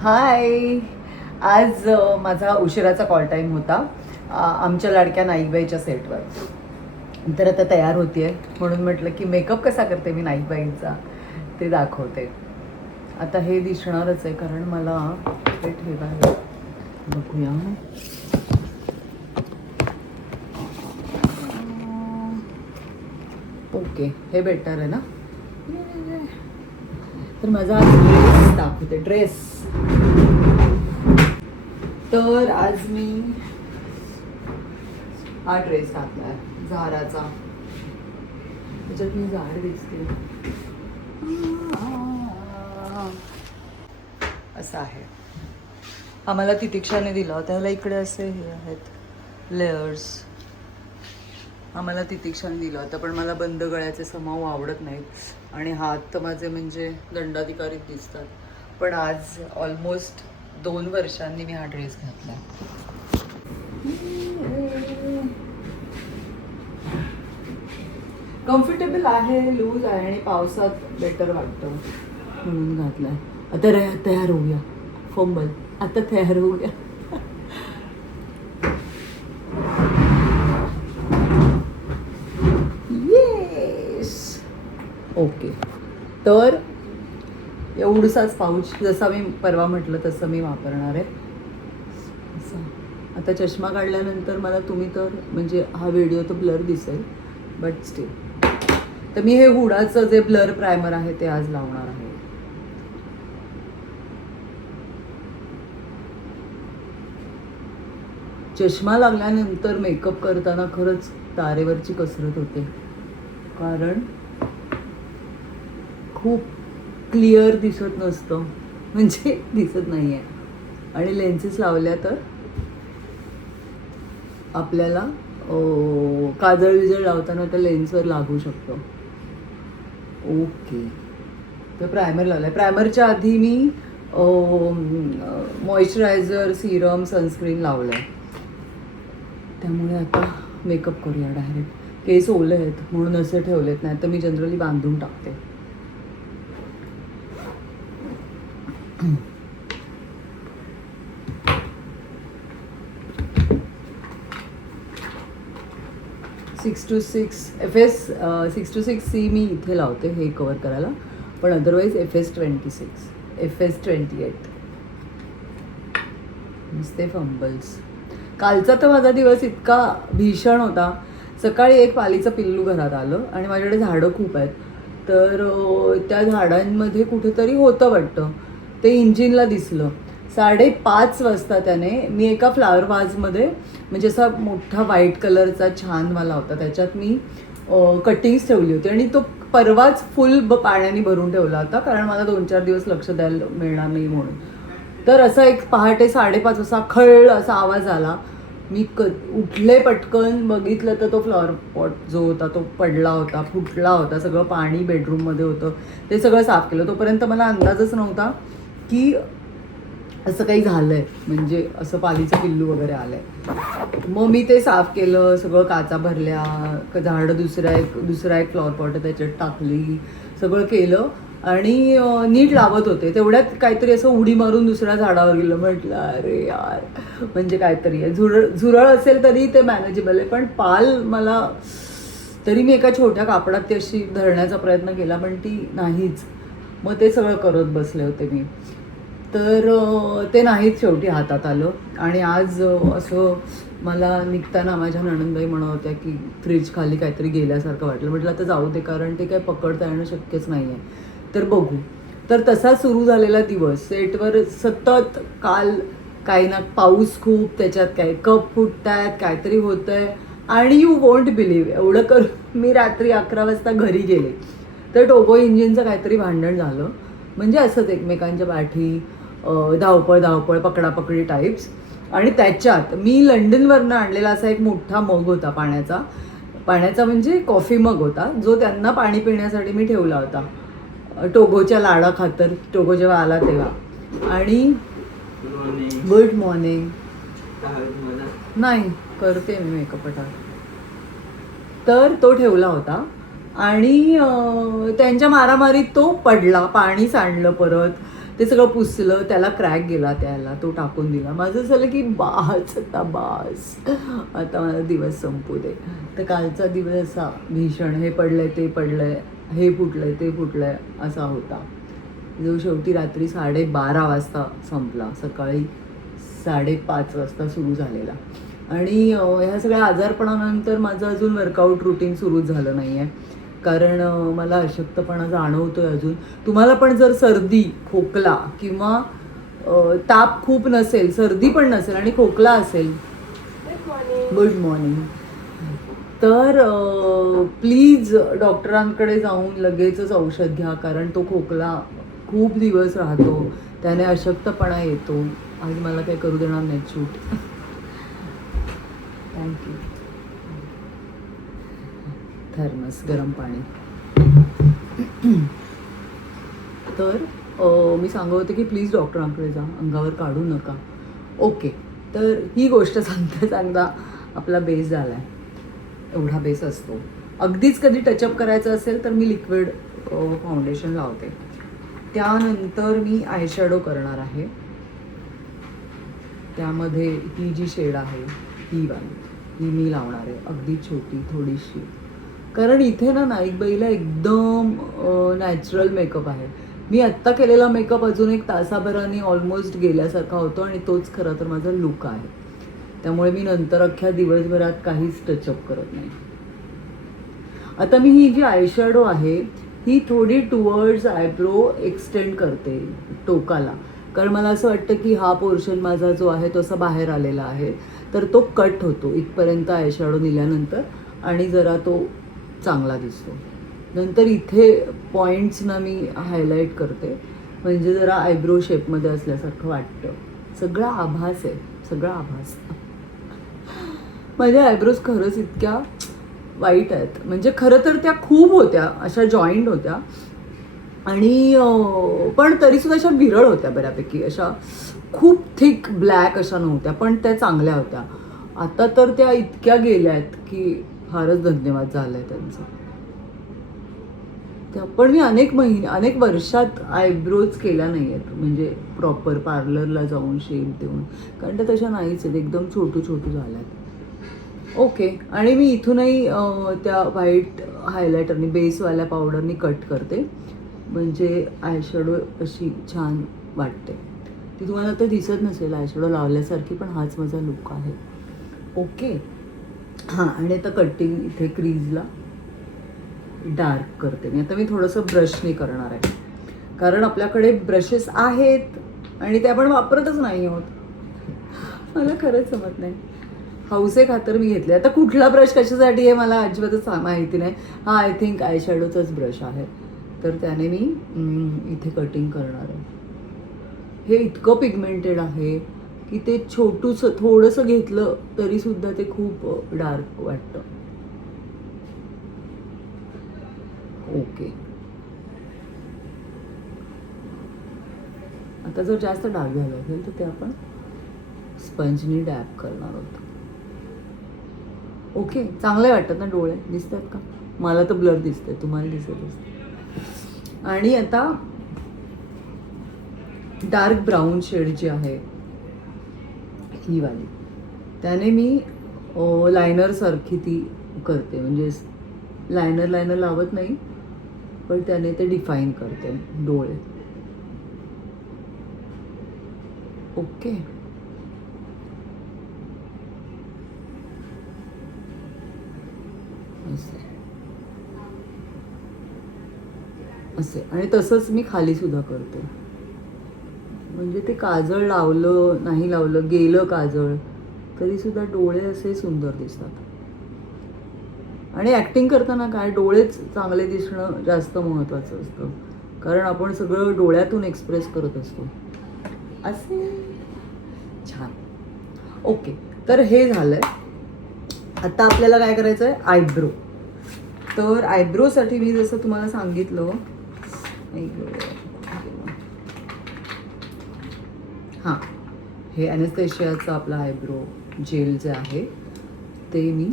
हाय. आज माझा उशिराचा call time होता आमच्या लाडक्या नाईकबाईच्या सेटवर. तर आता तयार होतीये म्हणून म्हटलं की मेकअप कसा करते मी नाईकबाईंचा ते दाखवते. आता हे दिसणारच आहे कारण मला हे ठेवायला बघूया. ओके, हे बेटर आहे ना. तर माझा ड्रेस दाखवते. ड्रेस तर आज मी हा ड्रेस घातलाय झाराचा. त्याच्यात मी झाड दिसते असा आहे. हा मला तितिक्षाने दिला होता. त्याला इकडे असे हे आहेत लेयर्स. हा मला तितिक्षाने दिला होता पण मला बंद गळ्याचे समाव आवडत नाहीत आणि हात तर माझे म्हणजे दंडाधिकारीत दिसतात. पण आज ऑलमोस्ट 2 वर्षांनी मी हा ड्रेस घातला. कम्फर्टेबल आहे, लूज आहे आणि पावसात बेटर वाटतं म्हणून घातलाय. आता तयार होऊया. फंबल आता तयार होऊया. येस. ओके. तर एवढसाच पाऊच जसा मी परवा म्हटलं तसं मी वापरणार आहे. आता चष्मा काढल्यानंतर मला तुम्ही तर म्हणजे हा व्हिडिओ तर ब्लर दिसेल बट स्टील. तर मी हे हुडाचं जे ब्लर प्रायमर आहे ते आज लावणार आहे. चष्मा लागल्यानंतर मेकअप करताना खरंच तारेवरची कसरत होते कारण खूप क्लिअर दिसत नसतं म्हणजे दिसत नाही आहे. आणि लेन्सेस लावल्या तर आपल्याला काजळ विजळ लावताना त्या लेन्सवर लागू शकतो. ओके. तर प्रायमर लावला आहे. प्रायमरच्या आधी मी मॉइश्चरायझर, सिरम, सनस्क्रीन लावलं आहे. त्यामुळे आता मेकअप करूया डायरेक्ट. केस ओले आहेत म्हणून असे ठेवलेत, नाही तर मी जनरली बांधून टाकते. FS 626C मी इथे लावते हे कवर करायला. पण अदरवाईज FS 28 नुसते फंबल्स. कालचा तर माझा दिवस इतका भीषण होता. सकाळी एक पालीचं पिल्लू घरात आलं आणि माझ्याकडे झाडं खूप आहेत. तर त्या झाडांमध्ये कुठेतरी होतं वाटतं. ते इंजिनला दिसलं. 5:30 वाजता त्याने मी एका फ्लावर वाजमध्ये म्हणजे असा मोठा व्हाईट कलरचा छान वाला होता त्याच्यात मी कटिंग्स ठेवली होती आणि तो परवाच फुल पाण्याने भरून ठेवला होता कारण मला 2-4 दिवस लक्ष द्यायला मिळणार नाही म्हणून. तर असा एक पहाटे 5:30 असा खळ असा आवाज आला. मी उठले पटकन बघितलं तर तो फ्लॉवर पॉट जो होता तो पडला होता, फुटला होता. सगळं पाणी बेडरूममध्ये होतं. ते सगळं साफ केलं. तोपर्यंत मला अंदाजच नव्हता की असं काही झालं आहे म्हणजे असं पालीचं पिल्लू वगैरे आलं आहे. मग मी ते साफ केलं. सगळं काचा भरल्या. झाडं दुसरा एक फ्लॉवर पॉट त्याच्यात टाकली. सगळं केलं आणि नीट लावत होते. तेवढ्यात काहीतरी असं उडी मारून दुसऱ्या झाडावर गेलं. म्हटलं अरे यार म्हणजे काहीतरी आहे. झुरळ असेल तरी ते मॅनेजेबल आहे पण पाल मला तरी मी एका छोट्या कापडात ती अशी धरण्याचा प्रयत्न केला पण ती नाहीच. मग ते सगळं करत बसले होते मी. तर ते नाहीच शेवटी हातात आलं. आणि आज असं मला निघताना माझ्या नणंदबाई म्हणत होत्या की फ्रीज खाली काहीतरी गेल्यासारखं वाटलं. म्हटलं आता जाऊ दे कारण ते काय पकडता येणं शक्यच नाही आहे. तर बघू. तर तसा सुरू झालेला दिवस. सेटवर सतत काल काही ना पाऊस खूप, त्याच्यात काय कप फुटत आहेत, काहीतरी होतं आहे. आणि यू वोंट बिलीव्ह एवढं करून मी रात्री 11 वाजता घरी गेले तर टोगो इंजिनचं काहीतरी भांडण झालं. म्हणजे असंच एकमेकांच्या पाठी धावपळ पकडापकडी टाईप्स. आणि त्याच्यात मी लंडनवरनं आणलेला असा एक मोठा मग होता पाण्याचा म्हणजे कॉफी मग होता जो त्यांना पाणी पिण्यासाठी मी ठेवला होता टोगोच्या लाडा खातर. टोगो जेव्हा आला तेव्हा. आणि गुड मॉर्निंग. नाही करते मी मेकअप आता. तर तो ठेवला होता आणि त्यांच्या मारामारीत तो पडला. पाणी सांडलं परत. ते सगळं पुसलं, त्याला क्रॅक गेला, त्याला तो टाकून दिला. माझं झालं की बास आता बास, आता माझा दिवस संपू दे. तर कालचा दिवस असा भीषण, हे पडलंय ते पडलंय, हे फुटलंय ते फुटलंय असा होता, जो शेवटी रात्री 12:30 वाजता संपला. सकाळी 5:30 वाजता सुरू झालेला. आणि ह्या सगळ्या आजारपणानंतर माझं अजून वर्कआउट रुटीन सुरूच झालं नाही आहे, कारण मला अशक्तपणा जाणवतो आहे अजून. तुम्हाला पण जर सर्दी, खोकला किंवा ताप खूप नसेल, सर्दी पण नसेल आणि खोकला असेल, गुड मॉर्निंग, तर प्लीज डॉक्टरांकडे जाऊन लगेचच औषध घ्या, कारण तो खोकला खूप दिवस राहतो, त्याने अशक्तपणा येतो. आज मला काही करू देणार नाही शूट. थँक्यू. थर्मस गरम पाणी. तर मी सांगत होते की प्लीज डॉक्टरांकडे जा, अंगावर काढू नका. ओके, तर ही गोष्ट सांगता सांगता आपला बेस झाला आहे. एवढा बेस असतो. अगदीच कधी टचअप करायचं असेल तर मी लिक्विड फाउंडेशन लावते. त्यानंतर मी आयशॅडो करणार आहे. त्यामध्ये ही जी शेड आहे ही वाली, ही मी लावणार आहे, अगदी छोटी थोडीशी, कारण इथे ना नाईकबाईला एकदम नॅचरल मेकअप आहे. मी आत्ता केलेला मेकअप अजून एक तासाभराने ऑलमोस्ट गेल्यासारखा होतो आणि तोच खरं तर माझा लुक आहे. त्यामुळे मी नंतर अख्ख्या दिवसभरात काहीच टचअप करत नाही. आता मी ही जी आयशॅडो आहे ही थोडी टुवर्ड्स आयब्रो एक्सटेंड करते टोकाला, कारण मला असं वाटतं की हा पोर्शन माझा जो आहे तो असा बाहेर आलेला आहे, तर तो कट होतो इथपर्यंत आयशॅडो दिल्यानंतर आणि जरा तो चांगला दिसतो. नंतर इथे पॉईंट्सना मी हायलाईट करते, म्हणजे जरा आयब्रो शेपमध्ये असल्यासारखं वाटतं. सगळा आभास आहे, सगळा आभास. माझ्या आयब्रोज खरंच इतक्या वाईट आहेत, म्हणजे खरं तर त्या खूप होत्या, अशा जॉईंट होत्या आणि पण तरीसुद्धा अशा विरळ होत्या बऱ्यापैकी, अशा खूप थिक ब्लॅक अशा नव्हत्या, पण त्या चांगल्या होत्या. आता तर त्या इतक्या गेल्या आहेत की फारच धन्यवाद झाला आहे त्यांचा. त्या पण मी अनेक वर्षात आयब्रोज केल्या नाही आहेत, म्हणजे प्रॉपर पार्लरला जाऊन शेप देऊन, कारण त्या तशा नाहीच आहेत, एकदम छोटू झाल्या आहेत. ओके, आणि मी इथूनही त्या व्हाईट हायलायटरनी, बेसवाल्या पावडरनी कट करते, म्हणजे आयशॅडो अशी छान वाटते. ती तुम्हाला आता दिसत नसेल आयशॅडो लावल्यासारखी, पण हाच माझा लुक आहे. ओके, हां, आणि आता कटिंग इथे क्रीजला डार्क करते मी. आता मी थोडंसं ब्रशने करणार आहे, कारण आपल्याकडे ब्रशेस आहेत आणि ते आपण वापरतच नाही आहोत. मला खरंच समजत नाही. हौसे खातर मी घेतले. आता कुठला ब्रश कशासाठी आहे मला अजिबातच माहिती नाही. हा आय थिंक आयशॅडोचाच ब्रश आहे, तर त्याने मी इथे कटिंग करणार आहे. हे इतकं पिगमेंटेड आहे की ते छोटूसं थोडंसं घेतलं तरीसुद्धा ते खूप डार्क वाटतं. ओके, आता जर जास्त डार्क झालं असेल तर ते आपण स्पंजनी डॅब करणार आहोत. ओके, चांगले वाटतात ना डोळे, दिसतात का? मला तर ब्लर दिसतंय, तुम्हाला दिसत असते. आणि आता डार्क ब्राऊन शेड जी आहे ही वाली, त्याने मी लायनरसारखी ती करते, म्हणजे लायनर लावत नाही, पण त्याने ते डिफाईन करते डोळे. ओके, असे आणि तसंच मी खाली सुद्धा करते, म्हणजे ते काजळ लावलं नाही लावलं गेलं काजळ तरी सुद्धा डोळे असे सुंदर दिसतात. आणि ॲक्टिंग करताना काय, डोळेच चांगले दिसणं जास्त महत्त्वाचं असतं, कारण आपण सगळं डोळ्यातून एक्सप्रेस करत असतो. असे छान. ओके, तर हे झालंय. आता आपल्याला काय करायचं आहे, आयब्रो. तर आयब्रोसाठी मी जसं तुम्हाला सांगितलं, हां, हे ॲनेस्थेशियाचं आपला आयब्रो जेल जे आहे ते मी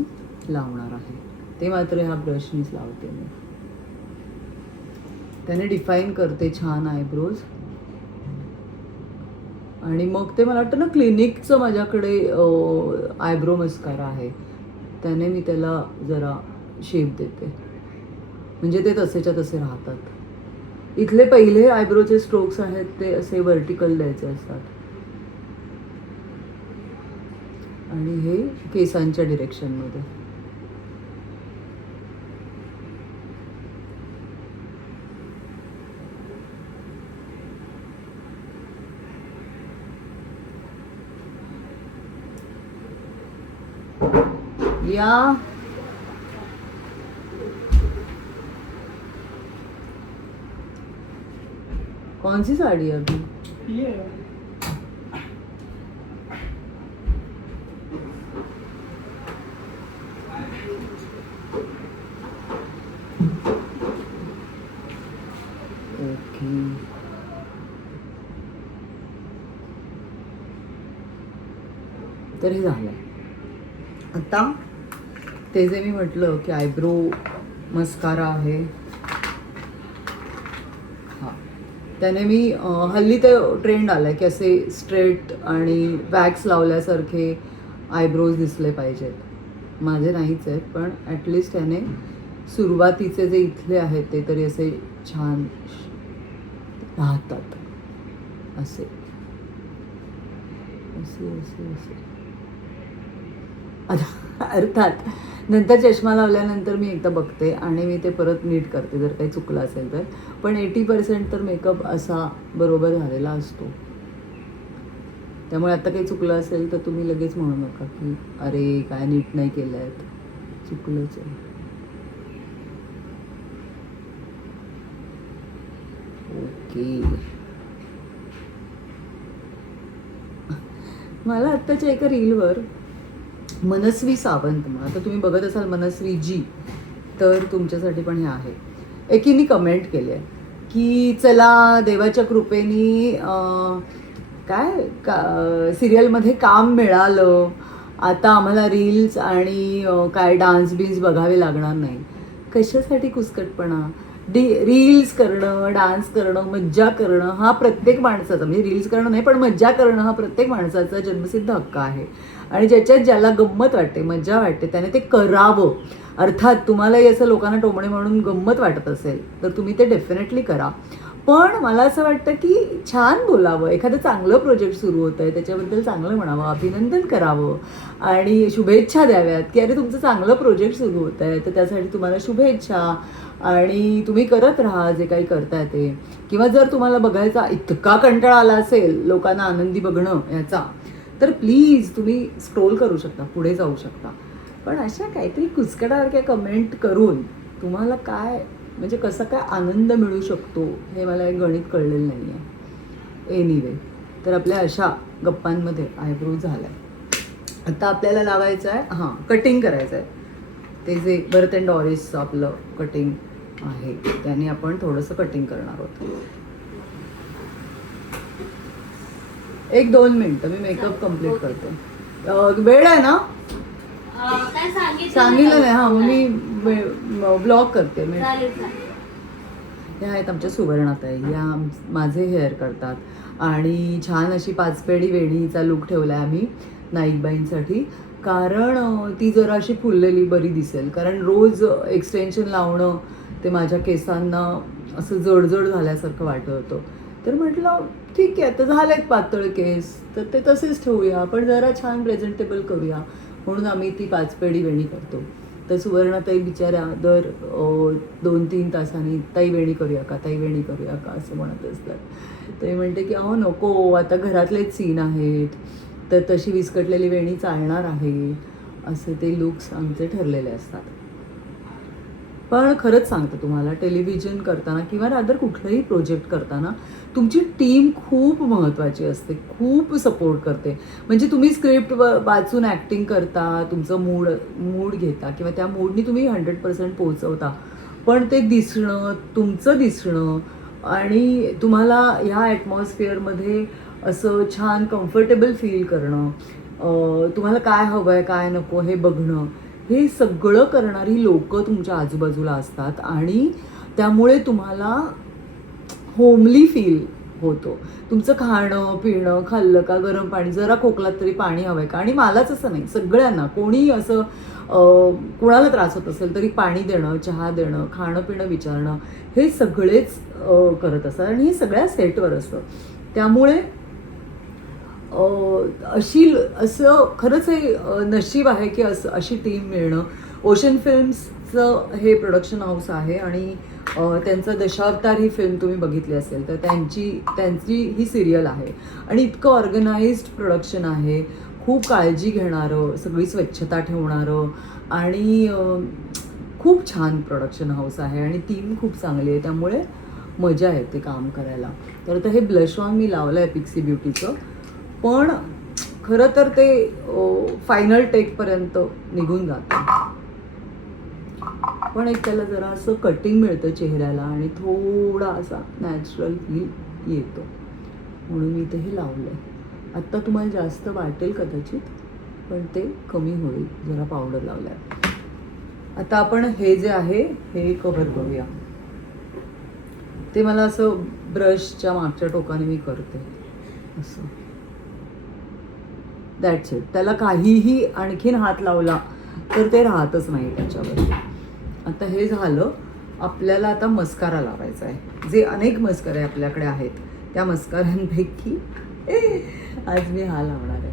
लावणार आहे. ते मात्र ह्या ब्रशनीच लावते मी. त्याने डिफाईन करते छान आयब्रोज. आणि मग ते मला वाटतं ना क्लिनिकचं माझ्याकडे आयब्रो मस्कारा आहे, त्याने मी त्याला जरा शेप देते, म्हणजे ते तसेच्या तसे राहतात. इथले पहिले आयब्रोचे स्ट्रोक्स आहेत ते असे व्हर्टिकल द्यायचे असतात आणि हे केसांच्या डिरेक्शनमध्ये. या कौन सी साड़ी है अभी? ये ओके. तर हे झालं. आता ते जे मी म्हटलं की आयब्रो मस्कारा आहे, हां, त्याने मी हल्ली ते ट्रेंड आला आहे की असे स्ट्रेट आणि वॅक्स लावल्यासारखे आयब्रोज दिसले पाहिजेत. माझे नाहीच आहेत, पण ॲटलिस्ट त्याने सुरुवातीचे जे इथले आहेत ते तरी असे छान राहतात. असे असे असे असे आता अर्थात नंतर चष्मा लावल्यानंतर मी एकदा बघते आणि मी ते परत नीट करते जर काही चुकलं असेल तर. पण 80% तर मेकअप असा बरोबर झालेला असतो. त्यामुळे आता काही चुकलं असेल तर तुम्ही लगेच म्हणू नका की अरे काय नीट नाही केलं आहे, चुकलंच आहे. ओके. मला आत्ताच्या एका रीलवर मनस्वी सावंत म्हणून, आता तुम्ही बघत असाल मनस्वी जी, तर तुमच्यासाठी पण हे आहे. एकीने कमेंट केली आहे की चला देवाच्या कृपेने सिरियलमध्ये काम मिळालं, आता आम्हाला रील्स आणि काय डान्स बीन्स बघावे लागणार नाही. कशासाठी कुचकटपणा? रील्स करणं, डान्स करणं, मज्जा करणं हा प्रत्येक माणसाचा, म्हणजे रील्स करणं नाही पण मज्जा करणं हा प्रत्येक माणसाचा जन्मसिद्ध हक्क आहे. आणि ज्याच्यात ज्याला गंमत वाटते, मज्जा वाटते, त्याने ते करावं. अर्थात तुम्हालाही असं लोकांना टोमणे म्हणून गंमत वाटत असेल तर तुम्ही ते डेफिनेटली करा. पण मला असं वाटतं की छान बोलावं, एखादं चांगलं प्रोजेक्ट सुरू होतं आहे त्याच्याबद्दल चांगलं म्हणावं, अभिनंदन करावं आणि शुभेच्छा द्याव्यात की अरे तुमचं चांगलं प्रोजेक्ट सुरू होतं आहे तर त्यासाठी तुम्हाला शुभेच्छा आणि तुम्ही करत राहा जे काही करताय ते. किंवा जर तुम्हाला बघायचा इतका कंटाळा आला असेल लोकांना आनंदी बघणं याचा, तर प्लीज तुम्ही स्क्रोल करू शकता, पुढे जाऊ शकता. पण अशा काहीतरी कुचकटासारख्या कमेंट करून तुम्हाला काय म्हणजे कसा काय आनंद मिळू शकतो हे मला एक गणित कळलेलं नाही आहे. एनिवे, तर आपल्या अशा गप्पांमध्ये आयब्रो झाला आहे. आता आपल्याला लावायचं आहे, हां, कटिंग करायचं आहे. ते जे बर्थ अँड डॉरिसचं आपलं कटिंग आहे त्याने आपण थोडंसं कटिंग करणार आहोत. 1-2 मिनटं मी मेकअप कम्प्लीट करते. वेळ आहे ना? सांगितलं नाही. हां, मग मी ब्लॉग करते. मी ह्या आहेत आमच्या सुवर्णाताई, या माझे हेअर करतात आणि छान अशी 5 पेडी वेणीचा लुक ठेवला आहे आम्ही नाईकबाईंसाठी. कारण ती जरा अशी फुललेली बरी दिसेल, कारण रोज एक्सटेन्शन लावणं ते माझ्या केसांना असं जडजड झाल्यासारखं वाटत होतं. तर म्हटलं ठीक आहे, आता झालेत पातळ केस तर ते तसेच ठेवूया, पण जरा छान प्रेझेंटेबल करूया म्हणून आम्ही ती 5 पेडी वेणी करतो. तर सुवर्णाताई बिचाऱ्या दर 2-3 तासांनी ताई वेणी करूया का, ताई वेणी करूया का असं म्हणत असतात. ते म्हणते की अहो नको, आता घरातलेच सीन आहेत, तर तशी विस्कटलेली वेणी चालणार आहे, असे ते लुक्स आमचे ठरलेले असतात. पण खरंच सांगते तुम्हाला, टेलिव्हिजन करताना किंवा रादर कुठलंही प्रोजेक्ट करताना तुमची टीम खूप महत्त्वाची असते, खूप सपोर्ट करते. म्हणजे तुम्ही स्क्रिप्ट वाचून ॲक्टिंग करता, तुमचं मूड घेता किंवा त्या मूडनी तुम्ही 100% पोहोचवता, पण ते दिसणं, तुमचं दिसणं आणि तुम्हाला ह्या ॲटमॉस्फिअरमध्ये असं छान कम्फर्टेबल फील करणं, तुम्हाला काय हवं आहे काय नको हे बघणं, हे सगळं करणारी लोकं तुमच्या आजूबाजूला असतात आणि त्यामुळे तुम्हाला होमली फील होतो. तुमचं खाणं पिणं खाल्लं का गरम पाणी, जरा खोकलात तरी पाणी हवं आहे का, आणि मलाच असं नाही, सगळ्यांना कोणी असं कुणाला त्रास होत असेल तरी पाणी देणं, चहा देणं, खाणं पिणं विचारणं, हे सगळेच करत असतात आणि हे सगळ्या सेटवर असतं. त्यामुळे असं खरंच हे नशीब आहे की अशी टीम मिळणं. ओशन फिल्म्सचं हे प्रोडक्शन हाऊस आहे आणि त्यांचं दशावतार ही फिल्म तुम्ही बघितली असेल तर त्यांची ही सिरियल आहे आणि इतकं ऑर्गनाइज्ड प्रोडक्शन आहे, खूप काळजी घेणारं, सगळी स्वच्छता ठेवणारं आणि खूप छान प्रोडक्शन हाऊस आहे आणि टीम खूप चांगली आहे, त्यामुळे मजा येते काम करायला. तर आता हे ब्लश ऑन मी लावलं आहे पिक्सी ब्युटीचं, पण खरं तर ते फायनल टेकपर्यंत निघून जातं, पण एक त्याला जरा असं कटिंग मिळतं चेहऱ्याला आणि थोडा असा नॅचरल फील येतो, म्हणून मी ते हे लावलं आहे. आत्ता तुम्हाला जास्त वाटेल कदाचित, पण ते कमी होईल जरा पावडर लावलं आहे. आता आपण हे जे आहे हे कव्हर करूया. ते मला असं ब्रशच्या मागच्या टोकाने मी करते असं, दॅट्स इट. त्याला काहीही आणखीन हात लावला तर ते राहतच नाही त्याच्यावर. आता हे झालं. आपल्याला आता मस्कारा लावायचा आहे. जे अनेक मस्कारे आपल्याकडे आहेत त्या मस्काऱ्यांपैकी आज मी हा लावणार आहे.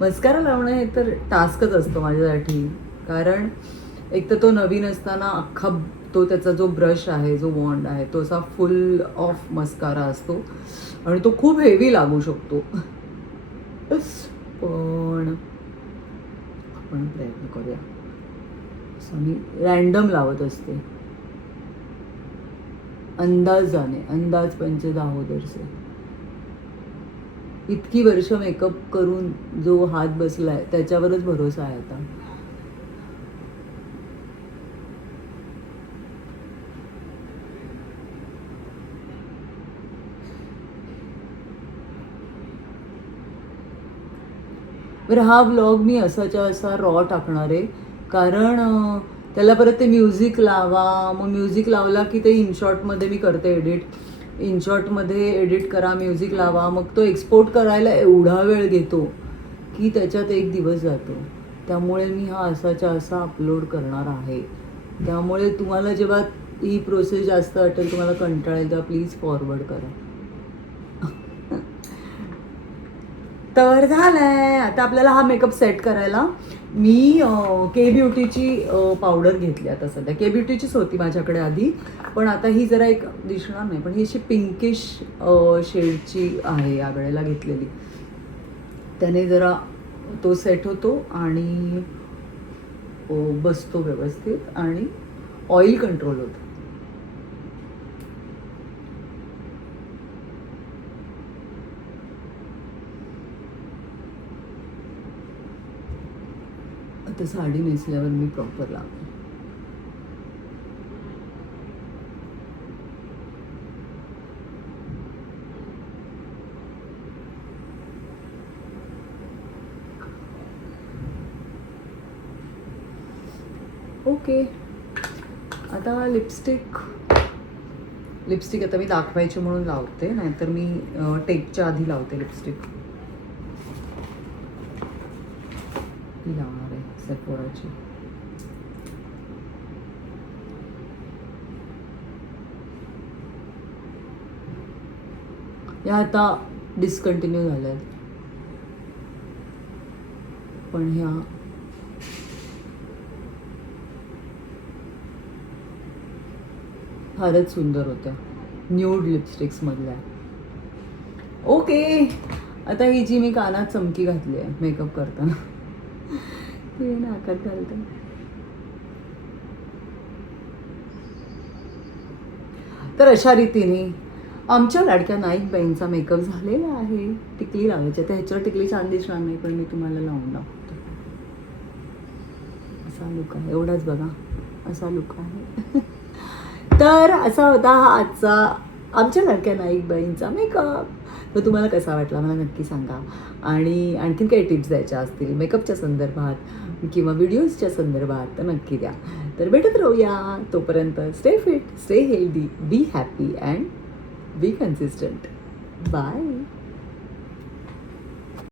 मस्कारा लावणं हे तर टास्कच असतो माझ्यासाठी, कारण एक तर तो नवीन असताना अख्खा तो त्याचा जो ब्रश आहे, जो वॉन्ड आहे, तो असा फुल ऑफ मस्कारा असतो आणि तो खूप हेवी लागू शकतो. पण आपण प्रयत्न करूया. असं मी रॅन्डम लावत असते, अंदाजाने, अंदाज पंच दाहोदर से. इतकी वर्ष मेकअप करून जो हात बसलाय त्याच्यावरच भरोसा आहे आता. बरं, हा व्लॉग मी असाच्या असा रॉ टाकणार आहे, कारण त्याला परत ते म्युझिक लावा, मग म्युझिक लावला की ते इनशॉटमध्ये मी करते एडिट, इनशॉटमध्ये एडिट करा, म्युझिक लावा, मग तो एक्सपोर्ट करायला एवढा वेळ घेतो की त्याच्यात एक दिवस जातो. त्यामुळे मी हा असाच्या असा अपलोड करणार आहे. त्यामुळे तुम्हाला जेव्हा ही प्रोसेस जास्त वाटेल, तुम्हाला कंटाळा येईल, तेव्हा प्लीज फॉरवर्ड करा. तर झालंय. आता आपल्याला हा मेकअप सेट करायला मी के ब्युटीची पावडर घेतली. आता सध्या के ब्युटीचीच होती माझ्याकडे आधी, पण आता ही जरा एक दिसणार नाही, पण ही अशी पिंकिश शेडची आहे या वेळेला घेतलेली. त्याने जरा तो सेट होतो आणि बसतो व्यवस्थित आणि ऑइल कंट्रोल होतो. आता साडी नेसल्यावर मी प्रॉपर लावते. ओके, आता लिपस्टिक आता मी दाखवायची म्हणून लावते, नाहीतर मी टेकच्या आधी लावते लिपस्टिक. ती लावणार आहे सेफोराची. या आता डिस्कंटिन्यू झाल्या, पण ह्या फारच सुंदर होत्या, न्यूड लिपस्टिक्समधल्या. ओके, आता ही जी मी कानात चमकी घातली आहे मेकअप करताना ती नाकात घालते. तर अशा रीतीने आमच्या लाडक्या नाईकबाईंचा मेकअप झालेला आहे. टिकली लावायची, तर ह्याच्यावर टिकली छान दिसणार नाही, पण मी तुम्हाला लावून दाखवते. असा लुक आहे, एवढाच बघा, असा लुक आहे. तर असा होता हा आजचा आमच्या लाडक्या नाईकबाईंचा मेकअप. तर तुम्हाला कसा वाटला मला नक्की सांगा, आणि आणखीन काही टिप्स द्यायच्या असतील मेकअपच्या संदर्भात किंवा व्हिडिओजच्या संदर्भात तर नक्की द्या. तर भेटत राहूया. तोपर्यंत stay fit, stay healthy, be happy and be consistent. Bye.